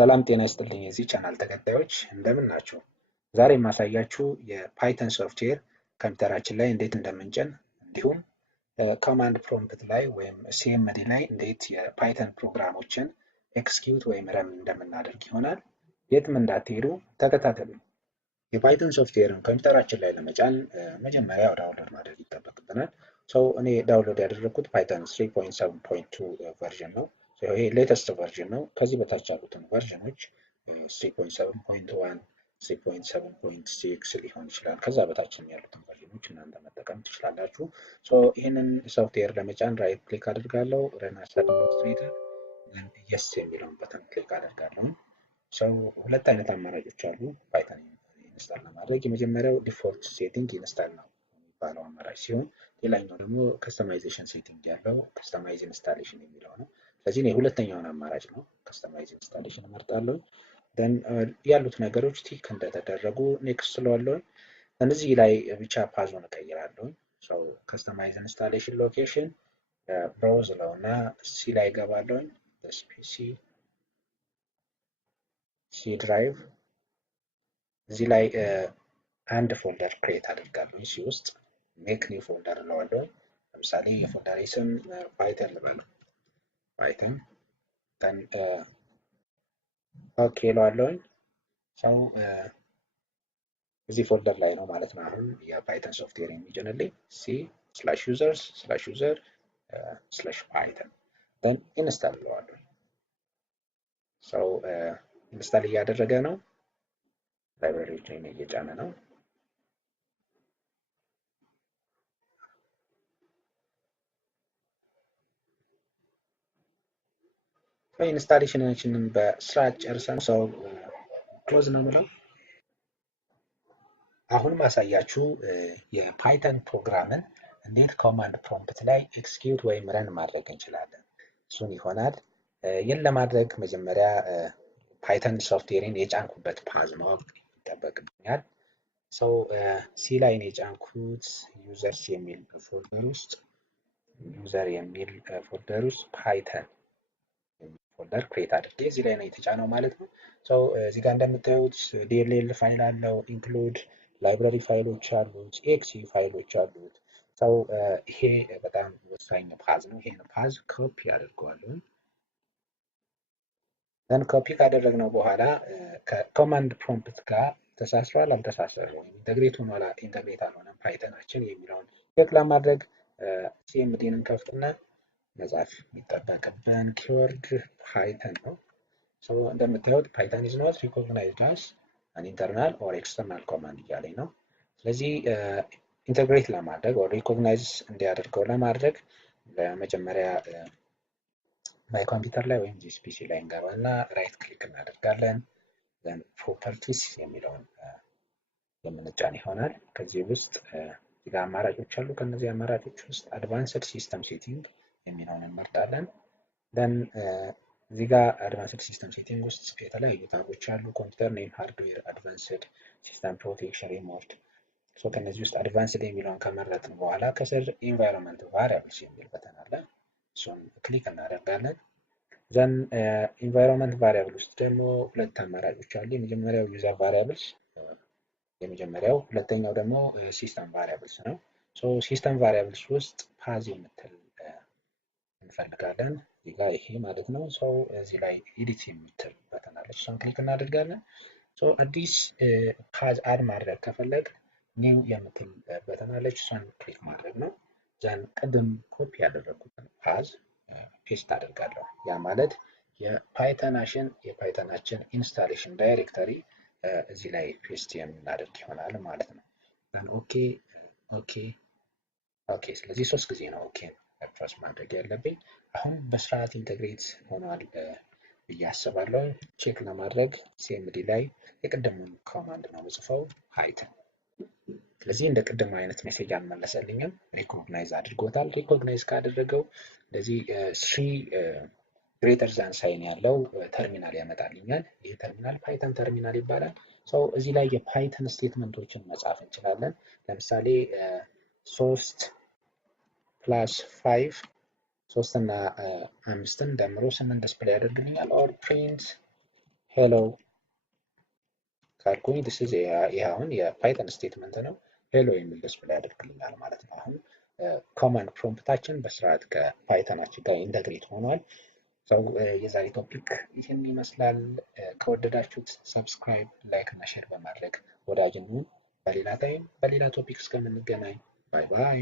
ሰላም ጤና ይስጥልኝ የዚህ ቻናል ተከታዮች እንደምን ናችሁ? ዛሬ የማሳያችሁ የፓይተን ሶፍትዌር ኮምፒውተራችን ላይ እንዴት እንደምንጭን እንዲሁም ኮማንድ ፕሮምፕት ላይ ወይም ሲኤምዲ ላይ እንዴት የፓይተን ፕሮግራሞችን ኤክስኪዩት ወይም ረን እንደምናደርግ ይሆናል። የትም እንዳትሄዱ ተከታተሉ። የፓይተን ሶፍትዌርን ኮምፒውተራችን ላይ ለመጫን መጀመሪያ ዳውንሎድ ማድረግ ይጠበቅብናል። እኔ ዳውንሎድ ያደረኩት ፓይተን 3.7.2 ቨርዥን ነው። ይሄ ሌተስት ቨርዥን ነው። ከዚህ በታች ያሉትን ቨርዥኖች 3.7.1 3.7.6 ሊሆን ይችላል። ከዛ በታች ያሉትን ቨርዥኖች እናንተ መጠቀም ትችላላችሁ። ይህንን ሶፍትዌር ለመጫን ራይት ክሊክ አድርጋለሁ። ረን አስ አድሚኒስትሬተር የስ የሚለውን በተን ክሊክ አድርጋለሁ። ሁለት አይነት አማራጮች አሉ ፓይተን ኢንስታል ለማድረግ። የመጀመሪያው ዲፎልት ሴቲንግ ኢንስታል ነው የሚባለው አማራጭ ሲሆን፣ ሌላኛው ደግሞ ከስተማይዜሽን ሴቲንግ ያለው ከስተማይዝ ኢንስታሌሽን የሚለው ነው። ስለዚህ እኔ ሁለተኛውን አማራጭ ነው ከስተማይዝ ኢንስታሌሽን እመርጣለሁ። ደን ያሉት ነገሮች ቲክ እንደተደረጉ ኔክስት ስለዋለሁ። እነዚህ ላይ ብቻ ፓዙን እቀይራለሁ። ከስተማይዝ ኢንስታሌሽን ሎኬሽን ብራውዝ ለውና ሲ ላይ ገባለሁ። ሲ ድራይቭ እዚህ ላይ አንድ ፎልደር ክሬት አድርጋለሁ። ሲ ውስጥ ሜክ ኒው ፎልደር እለዋለሁ። ለምሳሌ የፎልደር ስም ፓይተን ልበለው። ፓይተን ደን ኦኬ እለዋለሁ። እዚህ ፎልደር ላይ ነው ማለት ነው አሁን የፓይተን ሶፍትዌር የሚጭንልኝ። c/user/user/python ደን ኢንስታል እለዋለሁ። ኢንስታል እያደረገ ነው። ላይብራሪዎችን እየጫነ ነው። ኢንስታሌሽናችንን በስርዓት ጨርሰን ክሎዝ ነው የምለው። አሁን ማሳያችሁ የፓይተን ፕሮግራምን እንዴት ኮማንድ ፕሮምፕት ላይ ኤክስኪዩት ወይም ረን ማድረግ እንችላለን እሱን ይሆናል። ይህን ለማድረግ መጀመሪያ ፓይተን ሶፍትዌርን የጫንኩበት ፓዝ ማወቅ ይጠበቅብኛል። ሲ ላይ ነው የጫንኩት ዩዘርስ የሚል ፎልደር ውስጥ ፓይተን ፎልደር ክሬት አድርጌ እዚህ ላይ ነው የተጫነው ማለት ነው። እዚህ ጋር እንደምታዩት ዲኤልኤል ፋይል አለው፣ ኢንክሉድ ላይብራሪ ፋይሎች አሉት፣ ኤክሲ ፋይሎች አሉት። ይሄ በጣም ወሳኝ ፓዝ ነው። ይሄን ፓዝ ኮፒ አድርገዋለሁ። ደን ኮፒ ካደረግነው በኋላ ከኮማንድ ፕሮምፕት ጋር ተሳስሯል አልተሳሰረም፣ ኢንተግሬት ሆኗል ኢንተግሬት አልሆነም ፓይተናችን የሚለውን ቼክ ለማድረግ ሲኤምዲን እንከፍትና መጻፍ የሚጠበቅብን ኪወርድ ፓይተን ነው። እንደምታዩት ፓይተን ኢዝ ኖት ሪኮግናይዝድ አስ አን ኢንተርናል ኦር ኤክስተርናል ኮማንድ እያለኝ ነው። ስለዚህ ኢንተግሬት ለማድረግ ኦር ሪኮግናይዝ እንዲያደርገው ለማድረግ በመጀመሪያ ማይ ኮምፒውተር ላይ ወይም ዚስ ፒሲ ላይ እንገባና ራይት ክሊክ እናደርጋለን። ዘን ፕሮፐርቲስ የሚለውን የምንጫን ይሆናል። ከዚህ ውስጥ እዚህ ጋር አማራጮች አሉ። ከነዚህ አማራጮች ውስጥ አድቫንስድ ሲስተም ሴቲንግ የሚለውን እንመርጣለን። ደን እዚህ ጋር አድቫንስድ ሲስተም ሴቲንግ ውስጥ የተለያዩ ታቦች አሉ። ኮምፒውተር ኔም፣ ሃርድዌር፣ አድቫንስድ ሲስተም ፕሮቴክሽን፣ ሪሞት። ከነዚህ ውስጥ አድቫንስድ የሚለውን ከመረጥን በኋላ ከስር ኢንቫይሮንመንት ቫሪያብልስ የሚል በተን አለ። እሱን ክሊክ እናደርጋለን። ዘን ኢንቫይሮንመንት ቫሪያብል ውስጥ ደግሞ ሁለት አማራጮች አሉ። የመጀመሪያው ዩዘር ቫሪያብልስ የመጀመሪያው፣ ሁለተኛው ደግሞ ሲስተም ቫሪያብልስ ነው። ሲስተም ቫሪያብልስ ውስጥ ፓዝ የምትል እንፈልጋለን። እዚህ ጋር ይሄ ማለት ነው። እዚህ ላይ ኤዲት የምትል በተን አለች። እሷን ክሊክ እናደርጋለን። አዲስ ፓዝ አድ ማድረግ ከፈለግ ኒው የምትል በተን አለች። እሷን ክሊክ ማድረግ ነው። ዘን ቅድም ኮፒ ያደረኩትን ፓዝ ፔስት አደርጋለሁ። ያ ማለት የፓይተናችን ኢንስታሌሽን ዳይሬክተሪ እዚህ ላይ ፔስት የምናደርግ ይሆናል ማለት ነው። ዘን ኦኬ። ስለዚህ 3 ጊዜ ነው ኦኬ ፕረስ ማድረግ ያለብኝ። አሁን በስርዓት ኢንተግሬት ሆኗል ብዬ አስባለሁ። ቼክ ለማድረግ ሲኤምዲ ላይ የቅድሙን ኮማንድ ነው የምጽፈው ፓይተን። ስለዚህ እንደ ቅድሙ አይነት ሜሴጅ አልመለሰልኝም፣ ሪኮግናይዝ አድርጎታል። ሪኮግናይዝ ካደረገው እንደዚህ 3 ግሬተር ዛን ሳይን ያለው ተርሚናል ያመጣልኛል። ይህ ተርሚናል ፓይተን ተርሚናል ይባላል። እዚህ ላይ የፓይተን ስቴትመንቶችን መጻፍ እንችላለን። ለምሳሌ 3 + 5 3 እና 5ን ደምሮ 8 ዲስፕሌይ ያደርግልኛል። ኦር ፕሪንት ሄሎ ካልኩኝ ይህ አሁን የፓይተን ስቴትመንት ነው። ሄሎ የሚል ዲስፕሌይ ያደርግልናል ማለት ነው። አሁን ኮማንድ ፕሮምፕታችን በስርዓት ከፓይተናችን ጋር ኢንተግሬት ሆኗል። ሰው የዛሬ ቶፒክ ይህን ይመስላል። ከወደዳችሁት ሰብስክራይብ፣ ላይክ እና ሼር በማድረግ ወዳጅ እንሁን። በሌላ ታይም በሌላ ቶፒክ እስከምንገናኝ ባይ ባይ።